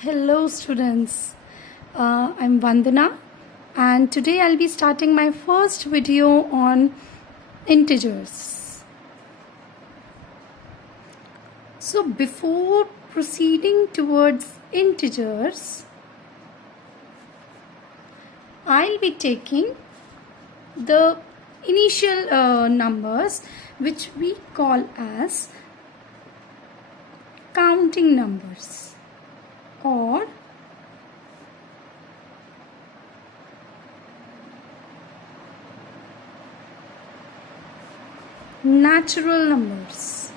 Hello students, I'm Vandana and today I'll be starting my first video on integers. So before proceeding towards integers, I'll be taking the initial numbers which we call as counting numbers or natural numbers.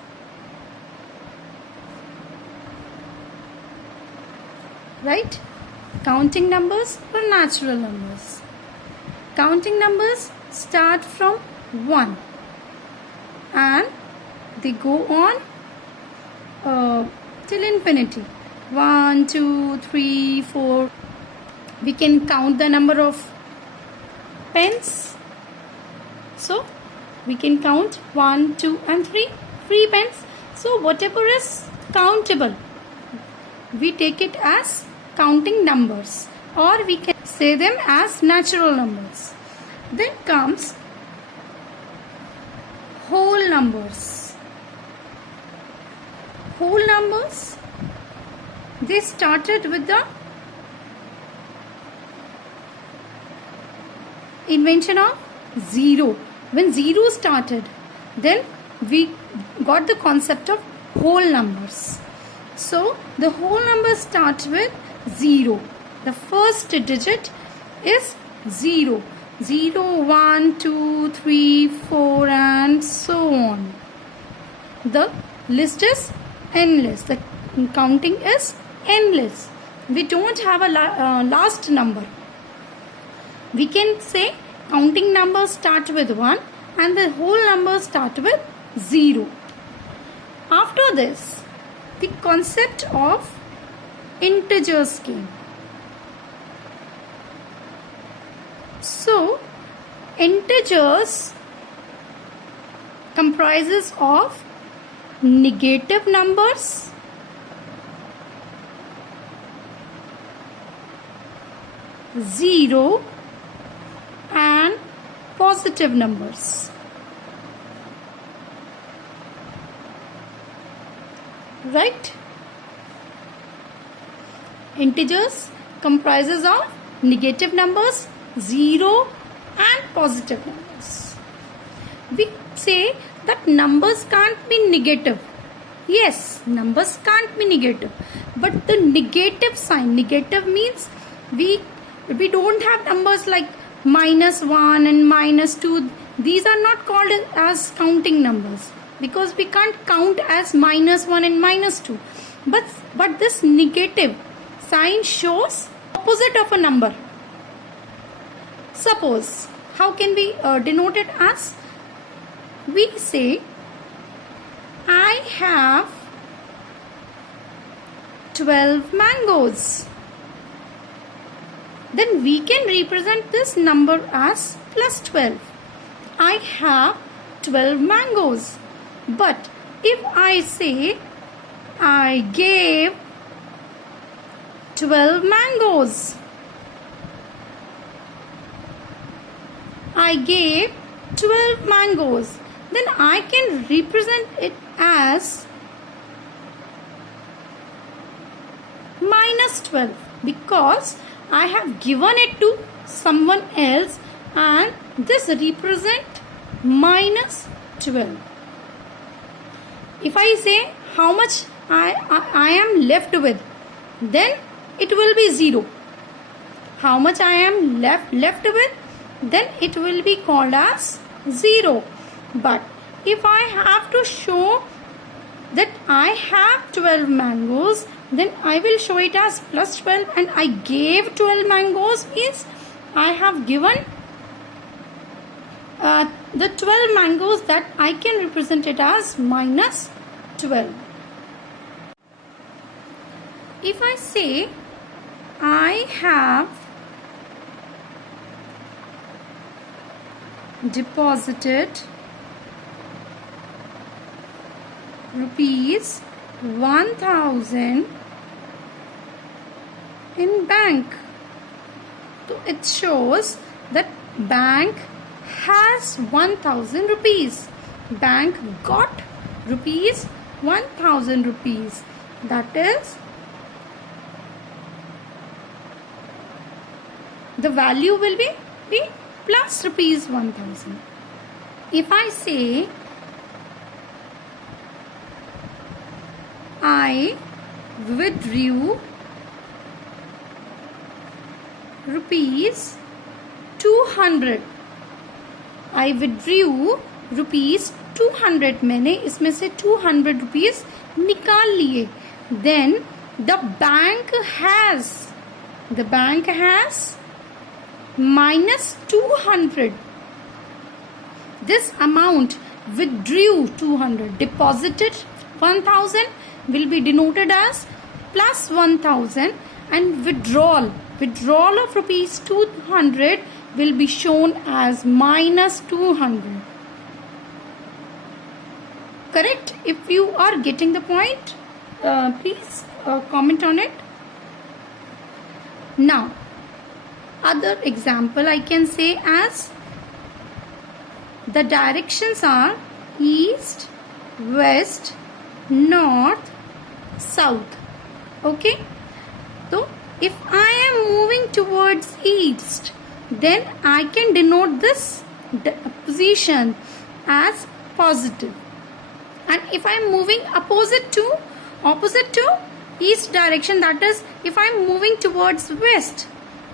Right? Counting numbers or natural numbers. Counting numbers start from 1 and they go on till infinity. 1, 2, 3, 4. We can count the number of pens. So we can count 1, 2 and 3. 3 pens. So whatever is countable, we take it as counting numbers, or we can say them as natural numbers. Then comes whole numbers. Whole numbers, they started with the invention of 0. When 0 started, then we got the concept of whole numbers. So the whole numbers start with 0. The first digit is 0. 0, 1, 2, 3, 4 and so on. The list is endless. The counting is endless. We don't have a last number. We can say counting numbers start with 1 and the whole numbers start with 0. After this, the concept of integers came. So, integers comprises of negative numbers, zero and positive numbers. Right? Integers comprises of negative numbers, 0 and positive numbers. We say that numbers can't be negative. Yes, numbers can't be negative. But the negative sign, negative means we don't have numbers like -1 and -2. These are not called as counting numbers because we can't count as -1 and -2. But this negative sign shows opposite of a number. Suppose, how can we denote it as? We say, I have 12 mangoes. Then we can represent this number as plus 12. I have 12 mangoes. But if I say, I gave 12 mangoes. I gave 12 mangoes. Then I can represent it as -12 because I have given it to someone else and this represent -12. If I say how much I am left with, then it will be 0. How much I am left with, then it will be called as 0. But if I have to show that I have 12 mangoes, then I will show it as plus 12, and I gave 12 mangoes means I have given the 12 mangoes, that I can represent it as -12. If I say I have deposited rupees 1000 in bank. So it shows that bank has 1000 rupees. Bank got rupees 1000 rupees. That is, the value will be plus rupees 1000. If I say I withdrew rupees 200, I withdrew rupees 200, मैंने इसमें से 200 rupees निकाल लिए. Then the bank has minus 200. This amount withdrew 200, deposited 1000 will be denoted as plus 1000, and withdrawal of rupees 200 will be shown as minus 200. Correct? If you are getting the point, please comment on it. Now, other example I can say as the directions are east, west, north, south. Okay? So, if I am moving towards east, then I can denote this position as positive. And if I am moving opposite to east direction, that is, if I am moving towards west,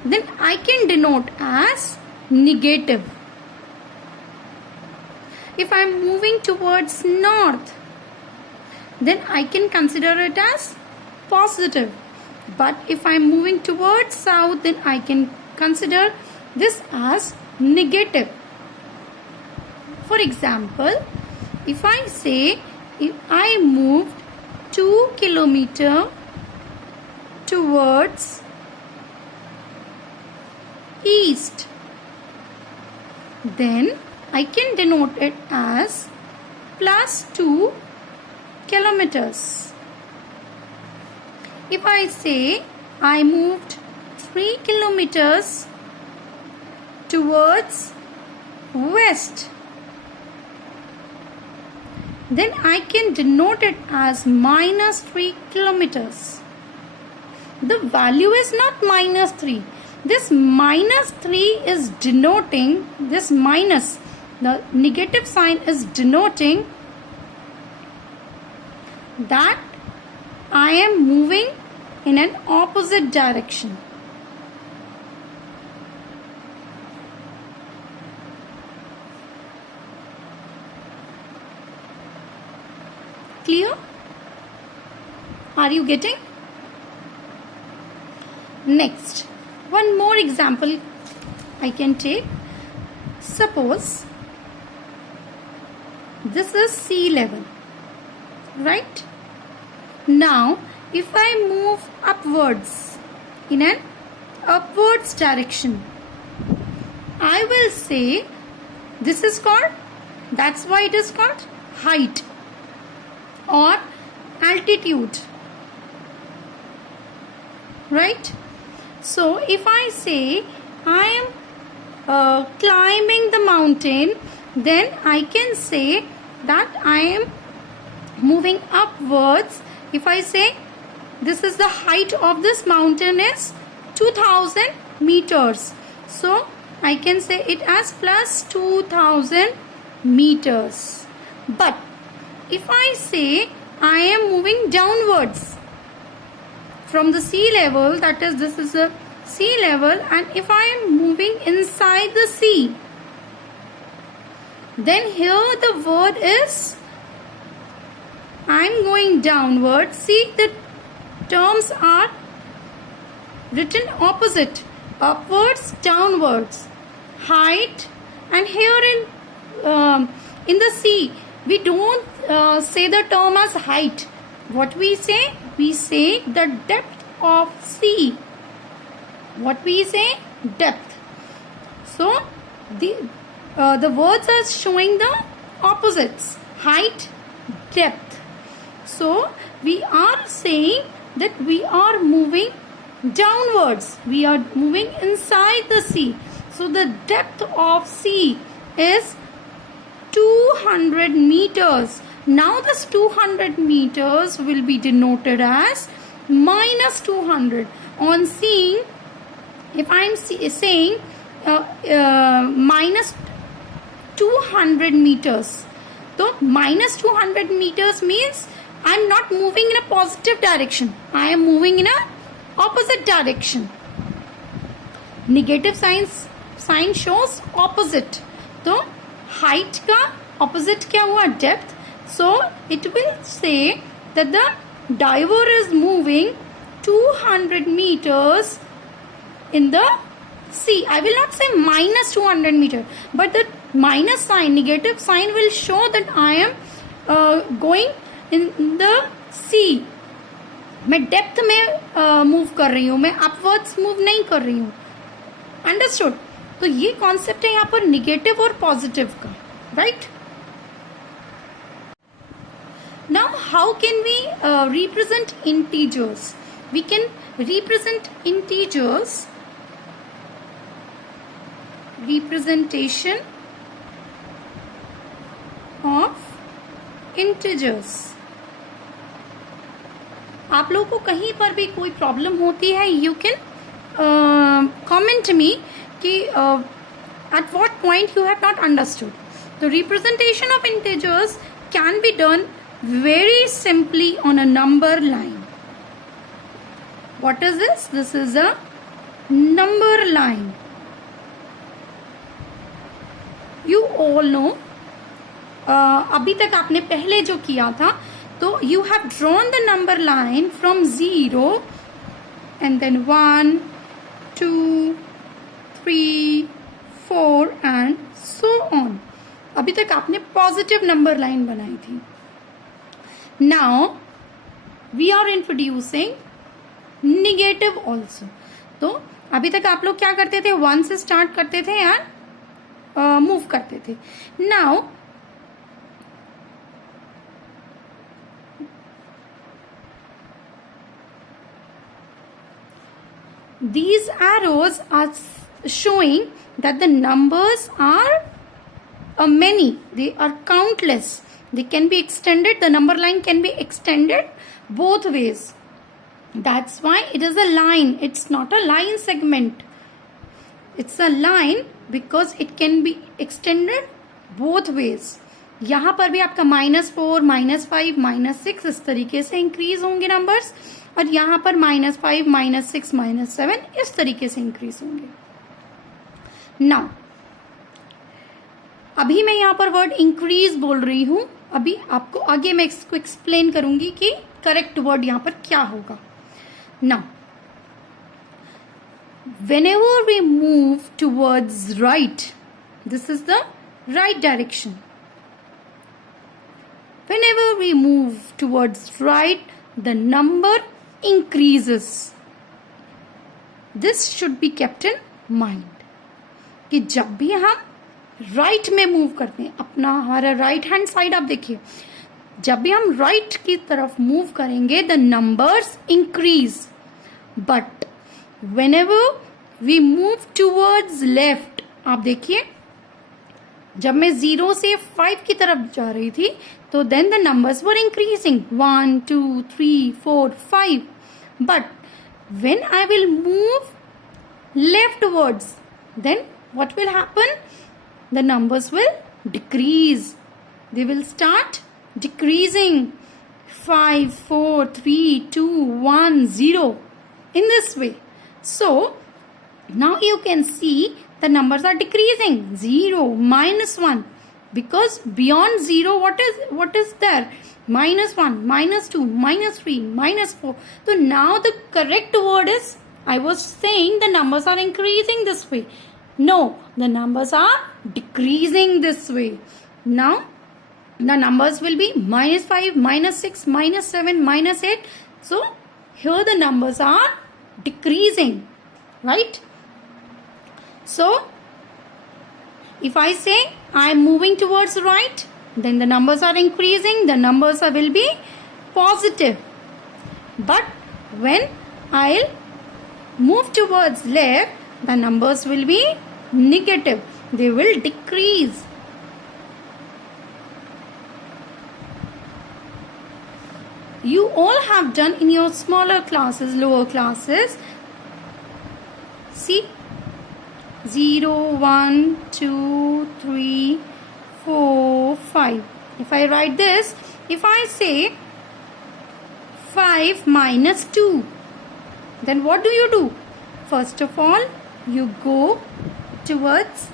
then I can denote as negative. If I am moving towards north, then I can consider it as positive. But if I am moving towards south, then I can consider this as negative. For example, if I say if I moved 2 kilometers towards east, then I can denote it as plus 2 kilometers. If I say I moved 3 kilometers towards west, then I can denote it as minus 3 kilometers. The value is not minus 3. This minus 3 is denoting, this minus, the negative sign is denoting that I am moving in an opposite direction. Clear? Are you getting? Next, one more example I can take. Suppose this is sea level, right? Now, if I move upwards in an upwards direction, I will say this is called, that's why it is called height or altitude, right? So if I say I am climbing the mountain, then I can say that I am moving upwards. If I say this is the height of this mountain is 2000 meters, so I can say it as plus 2000 meters. But if I say I am moving downwards from the sea level, that is, this is the sea level, and if I am moving inside the sea, then here the word is I am going downwards. See, the terms are written opposite, upwards, downwards, height, and here in the sea we don't say the term as height. What we say? We say the depth of sea. What we say? Depth. So the words are showing the opposites, height, depth. So we are saying that we are moving downwards. We are moving inside the sea. So the depth of sea is 200 meters. Now this 200 meters will be denoted as minus 200. On seeing, if I am saying minus 200 meters, so minus 200 meters means I am not moving in a positive direction. I am moving in a opposite direction. Negative sign shows opposite. तो height का opposite क्या हुआ? Depth. So it will say that the diver is moving 200 meters in the sea. I will not say minus 200 meter, but the minus sign, negative sign will show that I am going in the sea. मैं depth में move कर रही हूँ, मैं upwards move नहीं कर रही हूँ. अंडरस्टूड? तो ये कॉन्सेप्ट है यहाँ पर निगेटिव और पॉजिटिव का, right? Now how can we represent integers? We can represent integers, representation of integers. आप लोगों को कहीं पर भी कोई प्रॉब्लम होती है, यू कैन कॉमेंट मी कि at what point you have not understood. The representation of integers can be done very simply on a number line. What is this? This is a number line. You all know, अभी तक आपने पहले जो किया था, तो you have drawn the number line from 0 and then 1, 2, 3, 4 and so on. अभी तक आपने पॉजिटिव नंबर लाइन बनाई थी. Now we are introducing negative also. तो अभी तक आप लोग क्या करते थे? 1 से स्टार्ट करते थे एंड मूव करते थे. Now these arrows are showing that the numbers are many, they are countless, they can be extended, the number line can be extended both ways. That's why it is a line. It's not a line segment, it's a line because it can be extended both ways. यहाँ पर भी आपका -4, -5, -6 इस तरीके से increase होंगे numbers, और यहाँ पर -5, -6, -7 इस तरीके से इंक्रीज होंगे. नाउ अभी मैं यहाँ पर वर्ड इंक्रीज बोल रही हूं, अभी आपको आगे मैं इसको एक्सप्लेन करूंगी कि करेक्ट वर्ड यहाँ पर क्या होगा. Now whenever we move towards right, this is the right direction. Whenever we move towards right, the number increases. This should be kept in mind. कि जब भी हम राइट में मूव करते हैं, अपना हमारा राइट हैंड साइड आप देखिए, जब भी हम राइट की तरफ मूव करेंगे the numbers increase. But whenever we move towards left, आप देखिए जब मैं 0 से 5 की तरफ जा रही थी तो then the numbers were increasing 1, 2, 3, 4, 5. But when I will move leftwards, then what will happen? The numbers will decrease. They will start decreasing. 5, 4, 3, 2, 1, 0 in this way. So now you can see the numbers are decreasing. 0, -1, because beyond 0 what is there? -1, -2, -3, -4. So now the correct word is, I was saying the numbers are increasing this way. No, the numbers are decreasing this way. Now the numbers will be -5, -6, -7, -8. So here the numbers are decreasing, right? So if I say I am moving towards right, then the numbers are increasing, the numbers will be positive. But when I'll move towards left, the numbers will be negative. They will decrease. You all have done in your smaller classes, lower classes. See, 0, 1, 2, 3, 4, 5. If I write this, if I say 5 minus 2, then what do you do? First of all, you go towards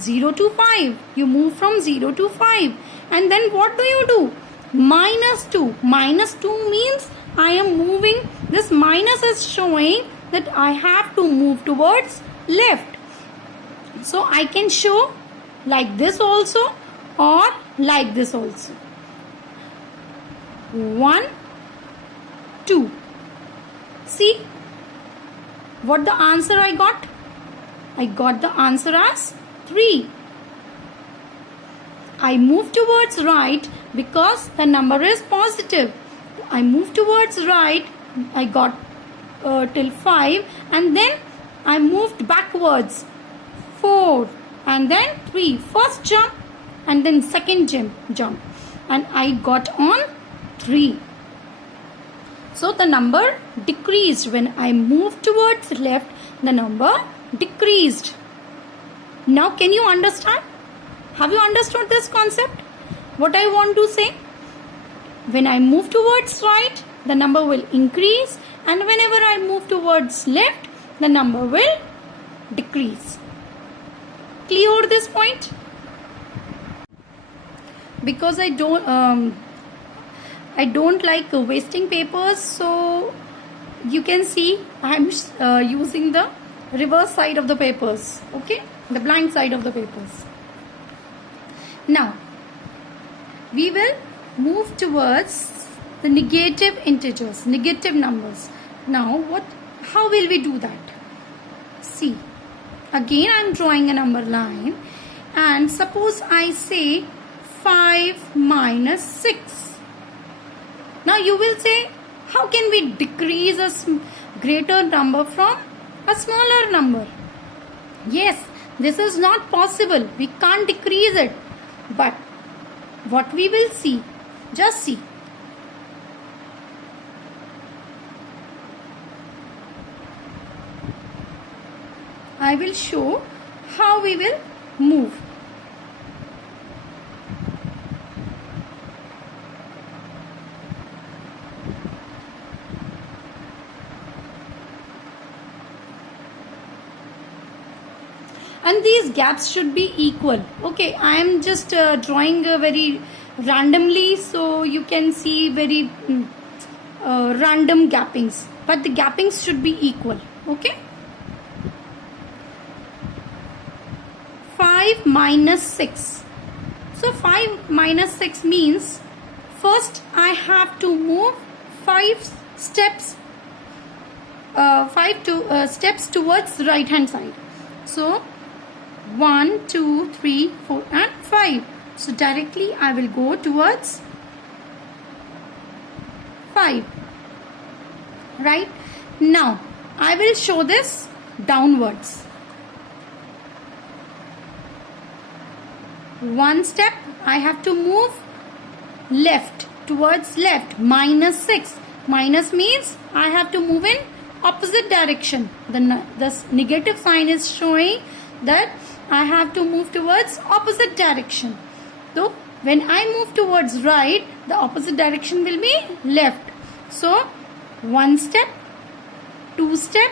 0 to 5. You move from 0 to 5. And then what do you do? Minus 2. Minus 2 means I am moving. This minus is showing that I have to move towards left. So I can show like this also or like this also. 1, 2. See what the answer I got? I got the answer as 3. I move towards right because the number is positive. I move towards right. I got till 5 and then I moved backwards 4 and then 3. First jump and then second jump and I got on 3. So the number decreased. When I moved towards left, the number decreased. Now can you understand? Have you understood this concept? What I want to say? When I move towards right, the number will increase, and whenever I move towards left, the number will decrease. Clear this point? Because I don't like wasting papers, so you can see I am using the reverse side of the papers, okay, the blank side of the papers. Now we will move towards the negative integers, negative numbers. Now how will we do that? See, again I am drawing a number line, and suppose I say 5 minus 6. Now you will say, how can we decrease a greater number from a smaller number? Yes, this is not possible. We can't decrease it. But what we will see, just see. I will show how we will move. And these gaps should be equal. Okay, I am just drawing very randomly, so you can see very random gappings, but the gappings should be equal. Okay, 5 minus 6. So 5 minus 6 means first I have to move 5 steps, steps towards right hand side. So 1, 2, 3, 4 and 5. So directly I will go towards 5. Right? Now I will show this downwards. 1 step I have to move left, towards left, minus 6. Minus means I have to move in opposite direction. The negative sign is showing that I have to move towards opposite direction. So when I move towards right, the opposite direction will be left. So 1 step, 2 step,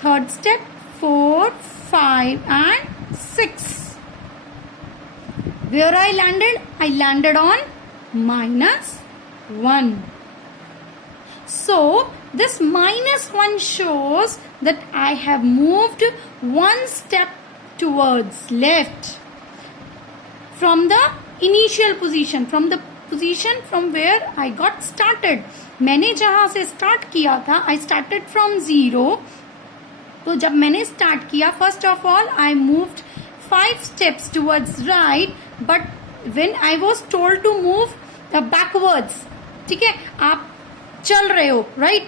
3rd step, 4, 5 and 6. Where I landed? I landed on minus 1. So this minus 1 shows that I have moved 1 step towards left from the initial position, from the position from where I got started. मैंने जहाँ से start किया था, I started from 0. तो जब मैंने start किया, first of all I moved 5 steps towards right, but when I was told to move backwards, ठीक है, आप चल रहे हो, right?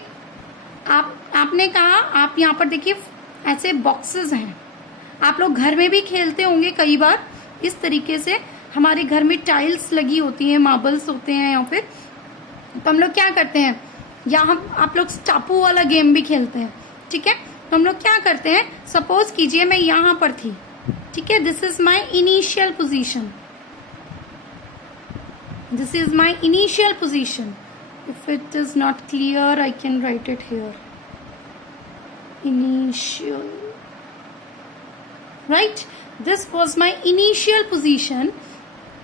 आप आपने कहा, आप यहाँ पर देखिए ऐसे बॉक्सेस हैं, आप लोग घर में भी खेलते होंगे कई बार इस तरीके से। हमारे घर में टाइल्स लगी होती हैं, मार्बल्स होते हैं, या फिर तो हम लोग क्या करते हैं, या हम आप लोग टापू वाला गेम भी खेलते हैं, ठीक है। तो हम लोग क्या करते हैं, सपोज कीजिए मैं यहाँ पर थी, ठीक है, this is my initial position, this is my initial position. If it is not clear I can write it here, initial, right, this was my initial position.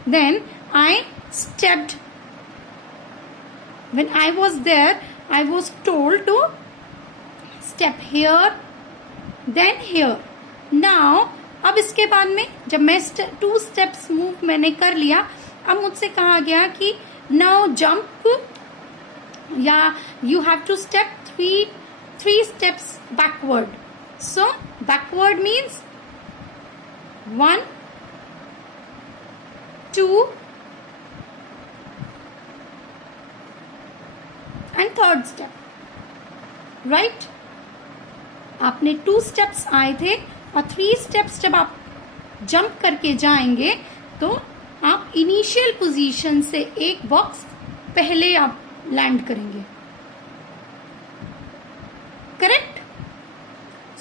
Then I stepped, when I was there I was told to step here then here. Now अब इसके बाद में जब मैं 2 steps move मैंने कर लिया, अब मुझसे कहा गया कि now jump, या you have to step 3 steps backward. So backward means 1, 2 and 3rd step, right? आपने 2 steps आए थे और 3 steps जब आप जंप करके जाएंगे तो आप इनिशियल पोजीशन से एक बॉक्स पहले आप लैंड करेंगे, correct?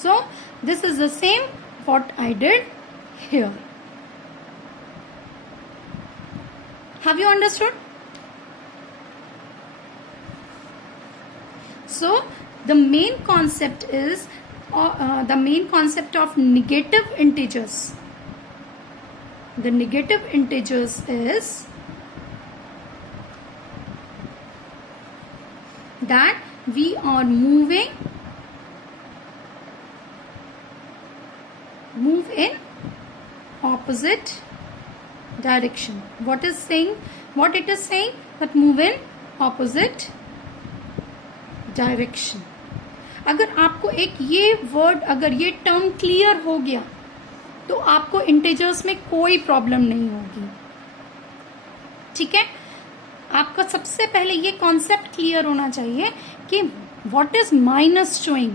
So this is the same what I did here. Have you understood? So the main concept is the main concept of negative integers. The negative integers is that we are move in opposite direction. What it is saying that move in opposite direction. अगर आपको एक ये word, अगर ये term clear हो गया तो आपको इंटीजर्स में कोई प्रॉब्लम नहीं होगी, ठीक है। आपका सबसे पहले ये कॉन्सेप्ट क्लियर होना चाहिए कि व्हाट इज माइनस शोइंग।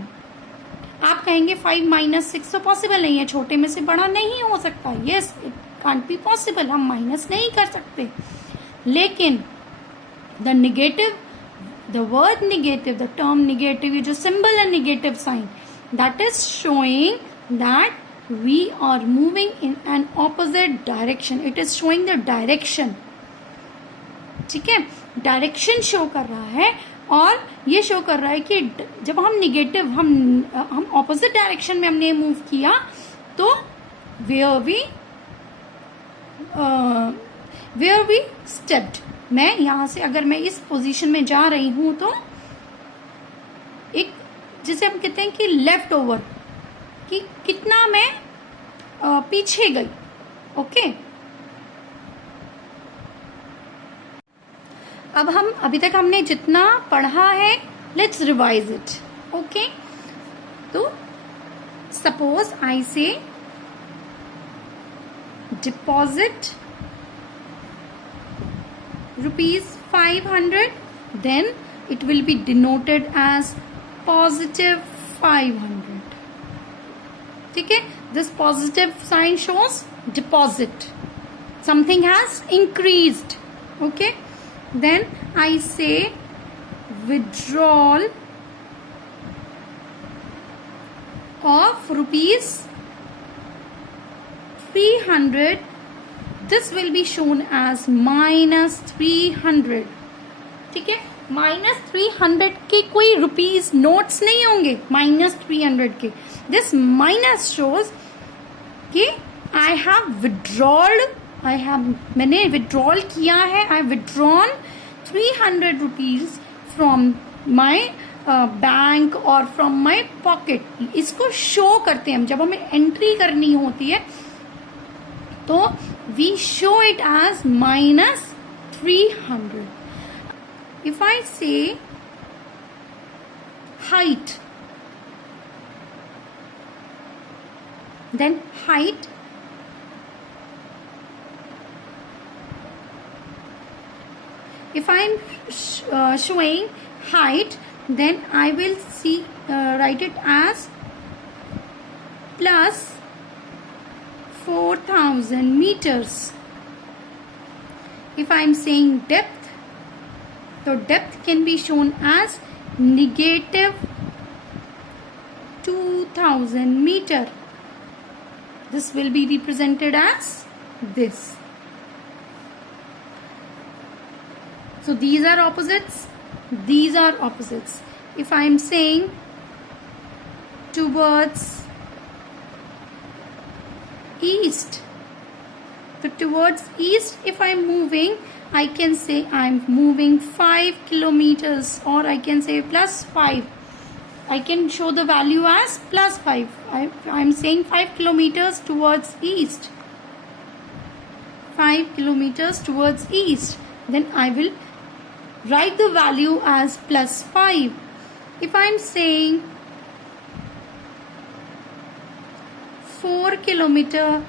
आप कहेंगे 5 - 6 तो पॉसिबल नहीं है, छोटे में से बड़ा नहीं हो सकता, yes it can't be possible, हम माइनस नहीं कर सकते। लेकिन the negative, the word negative, the term negative, ये जो सिंबल है negative sign, that is showing that we are moving in an opposite direction, it is showing the direction, ठीक है। डायरेक्शन शो कर रहा है और ये शो कर रहा है कि जब हम निगेटिव, हम ऑपोजिट डायरेक्शन में हमने मूव किया तो वेयर वी स्टेप्ड। मैं यहां से अगर मैं इस पोजीशन में जा रही हूं तो एक, जिसे हम कहते हैं कि लेफ्ट ओवर, कि कितना मैं पीछे गई, ओके। अब हम अभी तक हमने जितना पढ़ा है, लेट्स रिवाइज इट, ओके। तो सपोज आई से deposit ₹500, then it will be denoted as positive 500, ठीक है। This positive sign shows deposit, something has increased, okay. Then I say withdrawal of ₹300, this will be shown as -300, ठीक है। -300 के कोई rupees notes नहीं होंगे, -300 के। दिस माइनस शोज कि आई हैव विड्रॉल्ड, मैंने विड्रॉल किया है, I withdrawn 300 rupees from my bank और फ्रॉम माई पॉकेट। इसको शो करते हैं हम, जब हमें एंट्री करनी होती है तो we show it as -300. If I say height, then height, if I am showing height then I will write it as plus 4000 meters. If I am saying depth, so depth can be shown as negative 2000 meter. This will be represented as this. So these are opposites, these are opposites. If I am saying towards east, so towards east, if I am moving, I can say I am moving 5 kilometers, or I can say plus 5. I can show the value as plus 5. I am saying 5 kilometers towards east. 5 kilometers towards east. Then I will write the value as plus 5. If I am saying 4 kilometers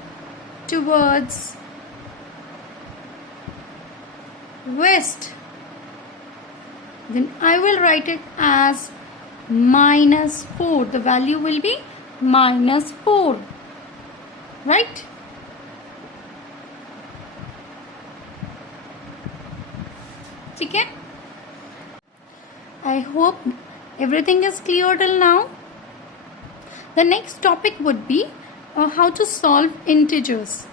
towards west, then I will write it as minus 4. The value will be minus 4. Right? Okay? I hope everything is clear till now. The next topic would be how to solve integers.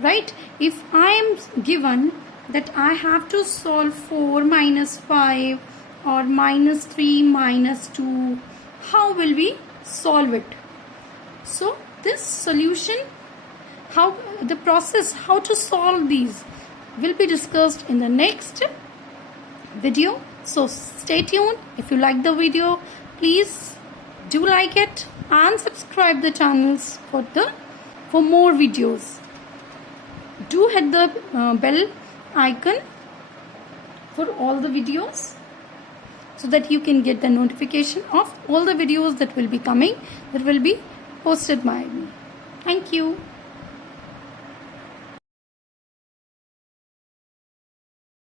Right? If I am given that I have to solve 4 minus 5 or minus 3 minus 2, how will we solve it? So this solution, how the process, how to solve these will be discussed in the next video. So stay tuned. If you like the video, please do like it and subscribe the channels for more videos. Do hit the bell icon for all the videos, so that you can get the notification of all the videos that will be coming, that will be posted by me. Thank you.